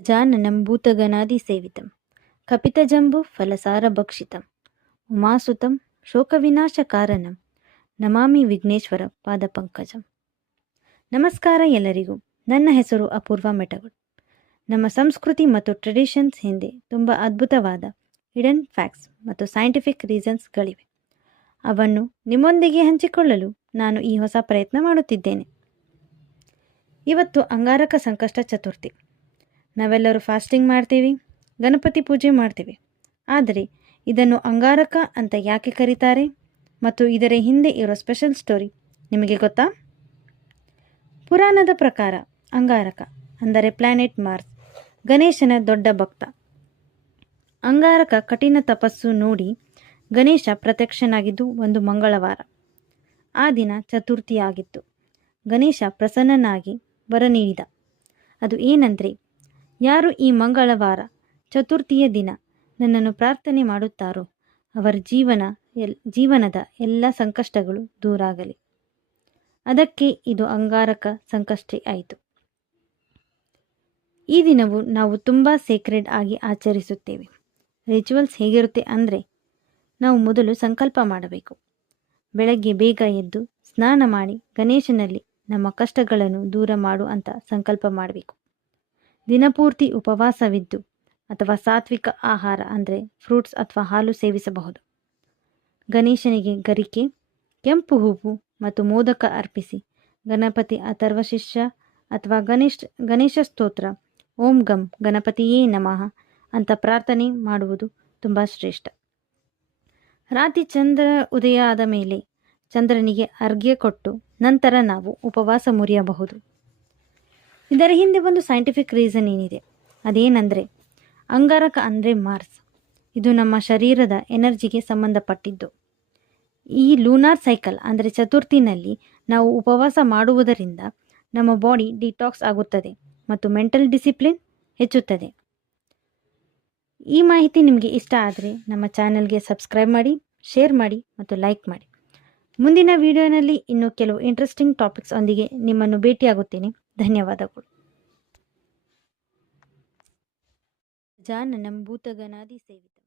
ಗಜಾನನಂ ಭೂತಗಣಾಧಿಸೇವಿತಂ ಕಪಿತಜಂಬೂ ಫಲಸಾರಭಕ್ಷಿತಂ ಉಮಾಸುತಂ ಶೋಕವಿನಾಶಕಾರಣಂ ನಮಾಮಿ ವಿಘ್ನೇಶ್ವರ ಪಾದಪಂಕಜಂ. ನಮಸ್ಕಾರ ಎಲ್ಲರಿಗೂ. ನನ್ನ ಹೆಸರು ಅಪೂರ್ವ ಮೆಟಗುಡ್. ನಮ್ಮ ಸಂಸ್ಕೃತಿ ಮತ್ತು ಟ್ರೆಡಿಷನ್ಸ್ ಹಿಂದೆ ತುಂಬ ಅದ್ಭುತವಾದ ಹಿಡನ್ ಫ್ಯಾಕ್ಟ್ಸ್ ಮತ್ತು ಸೈಂಟಿಫಿಕ್ ರೀಸನ್ಸ್ಗಳಿವೆ. ಅವನ್ನು ನಿಮ್ಮೊಂದಿಗೆ ಹಂಚಿಕೊಳ್ಳಲು ನಾನು ಈ ಹೊಸ ಪ್ರಯತ್ನ ಮಾಡುತ್ತಿದ್ದೇನೆ. ಇವತ್ತು ಅಂಗಾರಕ ಸಂಕಷ್ಟ ಚತುರ್ಥಿ. ನಾವೆಲ್ಲರೂ ಫಾಸ್ಟಿಂಗ್ ಮಾಡ್ತೀವಿ, ಗಣಪತಿ ಪೂಜೆ ಮಾಡ್ತೀವಿ. ಆದರೆ ಇದನ್ನು ಅಂಗಾರಕ ಅಂತ ಯಾಕೆ ಕರೀತಾರೆ ಮತ್ತು ಇದರ ಹಿಂದೆ ಇರೋ ಸ್ಪೆಷಲ್ ಸ್ಟೋರಿ ನಿಮಗೆ ಗೊತ್ತಾ? ಪುರಾಣದ ಪ್ರಕಾರ ಅಂಗಾರಕ ಅಂದರೆ ಪ್ಲಾನೆಟ್ ಮಾರ್ಸ್ ಗಣೇಶನ ದೊಡ್ಡ ಭಕ್ತ. ಅಂಗಾರಕ ಕಠಿಣ ತಪಸ್ಸು ನೋಡಿ ಗಣೇಶ ಪ್ರತ್ಯಕ್ಷನಾಗಿದ್ದು ಒಂದು ಮಂಗಳವಾರ. ಆ ದಿನ ಚತುರ್ಥಿಯಾಗಿತ್ತು. ಗಣೇಶ ಪ್ರಸನ್ನನಾಗಿ ವರ ನೀಡಿದ. ಅದು ಏನಂದರೆ, ಯಾರು ಈ ಮಂಗಳವಾರ ಚತುರ್ಥಿಯ ದಿನ ನನ್ನನ್ನು ಪ್ರಾರ್ಥನೆ ಮಾಡುತ್ತಾರೋ ಅವರ ಜೀವನದ ಎಲ್ಲ ಸಂಕಷ್ಟಗಳು ದೂರಾಗಲಿ. ಅದಕ್ಕೆ ಇದು ಅಂಗಾರಕ ಸಂಕಷ್ಟಿ ಆಯಿತು. ಈ ದಿನವು ನಾವು ತುಂಬ ಸೇಕ್ರೆಡ್ ಆಗಿ ಆಚರಿಸುತ್ತೇವೆ. ರಿಚುವಲ್ಸ್ ಹೇಗಿರುತ್ತೆ ಅಂದರೆ, ನಾವು ಮೊದಲು ಸಂಕಲ್ಪ ಮಾಡಬೇಕು. ಬೆಳಗ್ಗೆ ಬೇಗ ಎದ್ದು ಸ್ನಾನ ಮಾಡಿ ಗಣೇಶನಲ್ಲಿ ನಮ್ಮ ಕಷ್ಟಗಳನ್ನು ದೂರ ಮಾಡು ಅಂತ ಸಂಕಲ್ಪ ಮಾಡಬೇಕು. ದಿನಪೂರ್ತಿ ಉಪವಾಸವಿದ್ದು ಅಥವಾ ಸಾತ್ವಿಕ ಆಹಾರ ಅಂದರೆ ಫ್ರೂಟ್ಸ್ ಅಥವಾ ಹಾಲು ಸೇವಿಸಬಹುದು. ಗಣೇಶನಿಗೆ ಗರಿಕೆ, ಕೆಂಪು ಹೂವು ಮತ್ತು ಮೋದಕ ಅರ್ಪಿಸಿ ಗಣಪತಿ ಅಥರ್ವಶಿರ್ಷ ಅಥವಾ ಗಣೇಶ ಸ್ತೋತ್ರ ಓಂ ಗಂ ಗಣಪತಿಯೇ ನಮಃ ಅಂತ ಪ್ರಾರ್ಥನೆ ಮಾಡುವುದು ತುಂಬ ಶ್ರೇಷ್ಠ. ರಾತ್ರಿ ಚಂದ್ರ ಉದಯ ಆದ ಮೇಲೆ ಚಂದ್ರನಿಗೆ ಅರ್ಘ್ಯ ಕೊಟ್ಟು ನಂತರ ನಾವು ಉಪವಾಸ ಮುರಿಯಬಹುದು. ಇದರ ಹಿಂದೆ ಒಂದು ಸೈಂಟಿಫಿಕ್ ರೀಸನ್ ಏನಿದೆ. ಅದೇನೆಂದರೆ, ಅಂಗಾರಕ ಅಂದರೆ ಮಾರ್ಸ್. ಇದು ನಮ್ಮ ಶರೀರದ ಎನರ್ಜಿಗೆ ಸಂಬಂಧಪಟ್ಟಿದ್ದು. ಈ ಲೂನಾರ್ ಸೈಕಲ್ ಅಂದರೆ ಚತುರ್ಥಿನಲ್ಲಿ ನಾವು ಉಪವಾಸ ಮಾಡುವುದರಿಂದ ನಮ್ಮ ಬಾಡಿ ಡಿಟಾಕ್ಸ್ ಆಗುತ್ತದೆ ಮತ್ತು ಮೆಂಟಲ್ ಡಿಸಿಪ್ಲಿನ್ ಹೆಚ್ಚುತ್ತದೆ. ಈ ಮಾಹಿತಿ ನಿಮಗೆ ಇಷ್ಟ ಆದರೆ ನಮ್ಮ ಚಾನೆಲ್ಗೆ ಸಬ್ಸ್ಕ್ರೈಬ್ ಮಾಡಿ, ಶೇರ್ ಮಾಡಿ ಮತ್ತು ಲೈಕ್ ಮಾಡಿ. ಮುಂದಿನ ವಿಡಿಯೋನಲ್ಲಿ ಇನ್ನೂ ಕೆಲವು ಇಂಟ್ರೆಸ್ಟಿಂಗ್ ಟಾಪಿಕ್ಸ್ ಒಂದಿಗೆ ನಿಮ್ಮನ್ನು ಭೇಟಿಯಾಗುತ್ತೇನೆ. ಧನ್ಯವಾದಗಳು. ಗಜಾನನಂ ಭೂತಗಣಾಧಿಸೇವಿತಂ